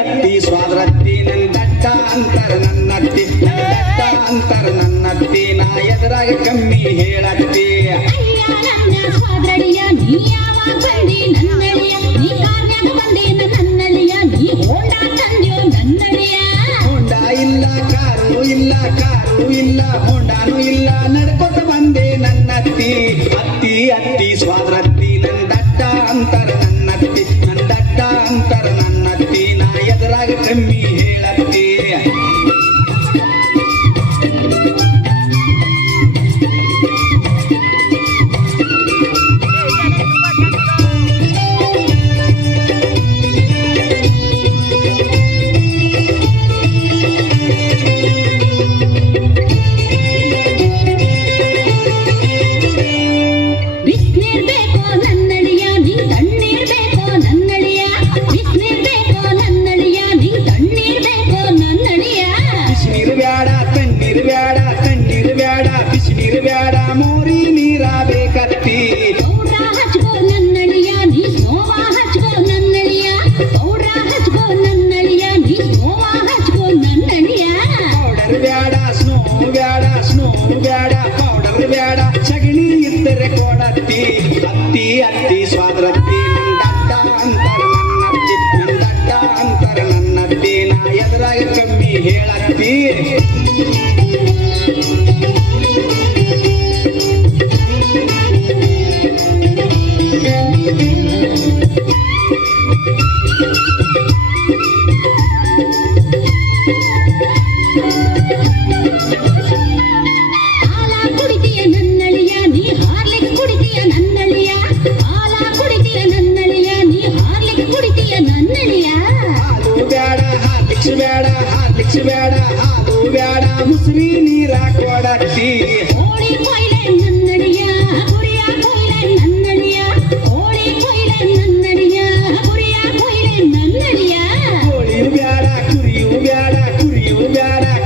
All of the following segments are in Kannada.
ಅತ್ತಿ ಸ್ವಾದ್ರತ್ತಿ ನಂದಟ್ಟ ಅಂತರ ನನ್ನತ್ತಿ ನಂದಟ್ಟ ಅಂತರ ನನ್ನತ್ತಿ ನಾ ಎದುರಾಗ ಕಮ್ಮಿ ಹೇಳತ್ತಿ ಸ್ವಾದ್ರಡಿಯ ನೀ ಯಾವಾಗ ಬಂದಿ ನನ್ನಳಿಯ ನೀ ಕಾರ್ಯಾಗ ಬಂದೇನ ನನ್ನಳಿಯ ನೀ ಹೋಂಡ ತಂದ್ಯೋ ನನ್ನಳಿಯ ಹೋಂಡ ಇಲ್ಲ ಕಾರು ಇಲ್ಲ ಹೋಂಡಾನು ಇಲ್ಲ ನಡ್ಕೊತ ಬಂದೆ ನನ್ನತ್ತಿ ಅತ್ತಿ ಸ್ವಾದ್ರತ್ತಿ ನಂದಟ್ಟ ಅಂತರ ನನ್ನತ್ತಿ ನಂದಟ್ಟ ಅಂತರ ನನ್ನತ್ತಿ ನಾ ಎದುರಾಗ ಕಮ್ಮಿ ಹೇಳತ್ತಿ ತಣ್ಣೀರು ಬ್ಯಾಡ ಬಿಸಿನೀರು ಬ್ಯಾಡ ಮೋರಿ ನೀರ ಬೇಕತ್ತಿ ಪೌಡ್ರ ಹಚ್ಕೋ ನನ್ನಳಿಯ ನೀ ಸೋಮ ಹಚ್ಕೋ ನನ್ನಳಿಯ ಪೌಡ್ರ ಹಚ್ಕೋ ನನ್ನಳಿಯ ನೀ ಸೋಮ ಹಚ್ಕೋ ನನ್ನಳಿಯ ಪೌಡರ್ ಬ್ಯಾಡ ಸ್ನೋ ಬ್ಯಾಡ ಪೌಡರ್ ಬ್ಯಾಡ ಸಗಣಿ ಇದ್ದರೆ ಕೊಡತ್ತಿ ಅತ್ತಿ ಸ್ವಾದ್ರತ್ತಿ ನಂದಟ್ಟ ಅಂತರ ನನ್ನತ್ತಿ ನಂದಟ್ಟ ಅಂತರ ನನ್ನತ್ತಿ ನಾ ಎದುರಾಗ ಕಮ್ಮಿ ಹೇಳತ್ತಿ ಹಾರ್ಲಿಕ್ಸ್ ಬೇಡ ಹಾಲು ಬೇಡ ಮುಸುರಿ ನೀರ ಕೊಡತ್ತಿ ಕೋಳಿ ಕೊಯ್ಲೆ ನನ್ನಳಿಯ ಕುರಿಯ ಕೊಯ್ಲೆ ನನ್ನಳಿಯ ಕೋಳಿ ಕೊಯ್ಲೆ ನನ್ನಳಿಯ ಕುರಿಯ ಕೊಯ್ಲೆ ನನ್ನಳಿಯ ಕೋಳಿಯು ಬೇಡ ಕುರಿಯು ಬೇಡ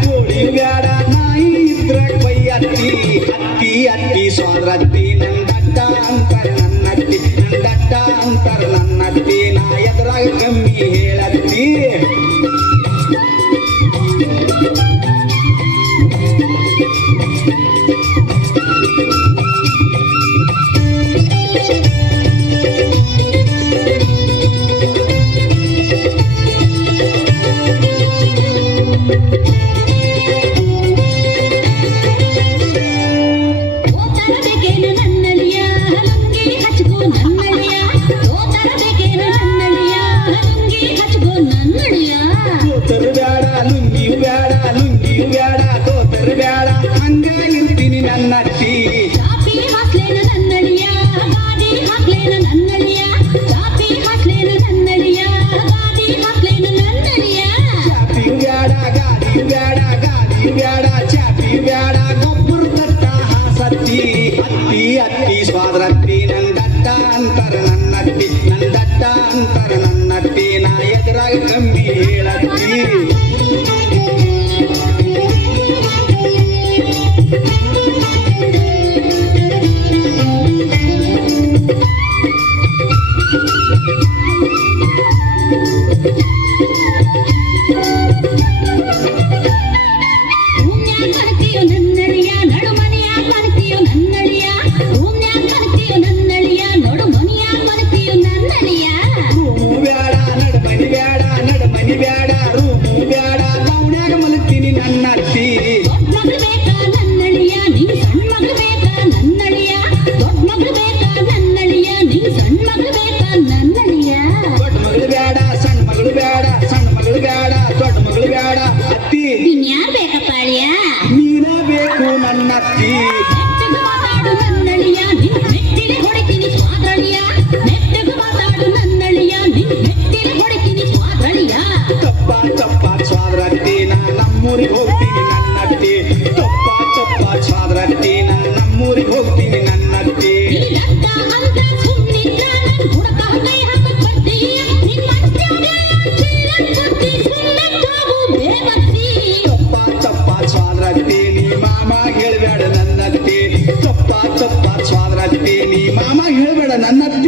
ಕೋಳಿಯು ಬೇಡ ನಾಯಿ ಇದ್ರ ಕೊಯ್ಯತ್ತಿ ಅತ್ತಿ ಸ್ವಾದ್ರತ್ತಿ ನಂದಟ್ಟ ಅಂತರ ನನ್ನತ್ತಿ ನಂದಟ್ಟ ಅಂತರ ನನ್ನತ್ತಿ ನಾ ಎದುರಾಗ ಕಮ್ಮಿ ಹೇಳತ್ತಿ ಲುಂಗಿಯು ಬೇಡ ತೋತರು ಬೇಡ ಹಂಗಾಗಿರ್ತೀನಿ ನನ್ನತ್ತಿ ಚಾಪಿ ಹಾಕ್ಲೇನ ನನ್ನಳಿಯ ಗಾಡಿ ಹಾಕ್ಲೇನ ನನ್ನಳಿಯ ಚಾಪಿ ಹಾಕ್ಲೇನ ನನ್ನಳಿಯ ಗಾಡಿ ಹಾಕ್ಲೇನ ನನ್ನಳಿಯ ಚಾಪಿಯು ಬೇಡ ಗಾಡಿಯು ಬೇಡ ಚಾಪಿಯು ಬೇಡ ಗೊಬ್ಬರ ತಟ್ಟ ಹಾಸತ್ತಿ ಅತ್ತಿ ಸ್ವಾದ್ರತ್ತಿ ನಂದಟ್ಟ ಅಂತರ ನನ್ನತ್ತಿ ನಂದಟ್ಟ ಅಂತರ ನನ್ನತ್ತಿ ನಾ ಎದುರಾಗ ಕಮ್ಮಿ ಹೇಳತ್ತಿ ನನ್ನತ್ತಿ ಮಾತಾಡು ನನ್ನಳಿಯ ನಿನ್ನ ಮೆಟ್ಟಿಗೆ ಹೊಡಿತೀನಿ ಸ್ವಾದ್ರಳಿಯ ಮೆಟ್ಟಗೆ ಮಾತಾಡು ನನ್ನಳಿಯ ನಿನ್ನ ಮೆಟ್ಟಿಗೆ ಹೊಡಿತೀನಿ ಸ್ವಾದ್ರಳಿಯ ತಪ್ಪ ಸ್ವಾದ್ರತ್ತಿ ನಾ ನಮ್ಮೂರಿಗೆ ಹೋಗ್ತೀನಿ ನನ್ನತ್ತಿ ತಪ್ಪ ಸ್ವಾದ್ರತ್ತಿ ನನ್ನತ್ತೆ ತಪ್ಪ ತಪ್ಪ ಸ್ವಾದ್ರತ್ತೆ ನೀ ಮಾಮ ಹೇಳ್ಬೇಡ ನನ್ನತ್ತೆ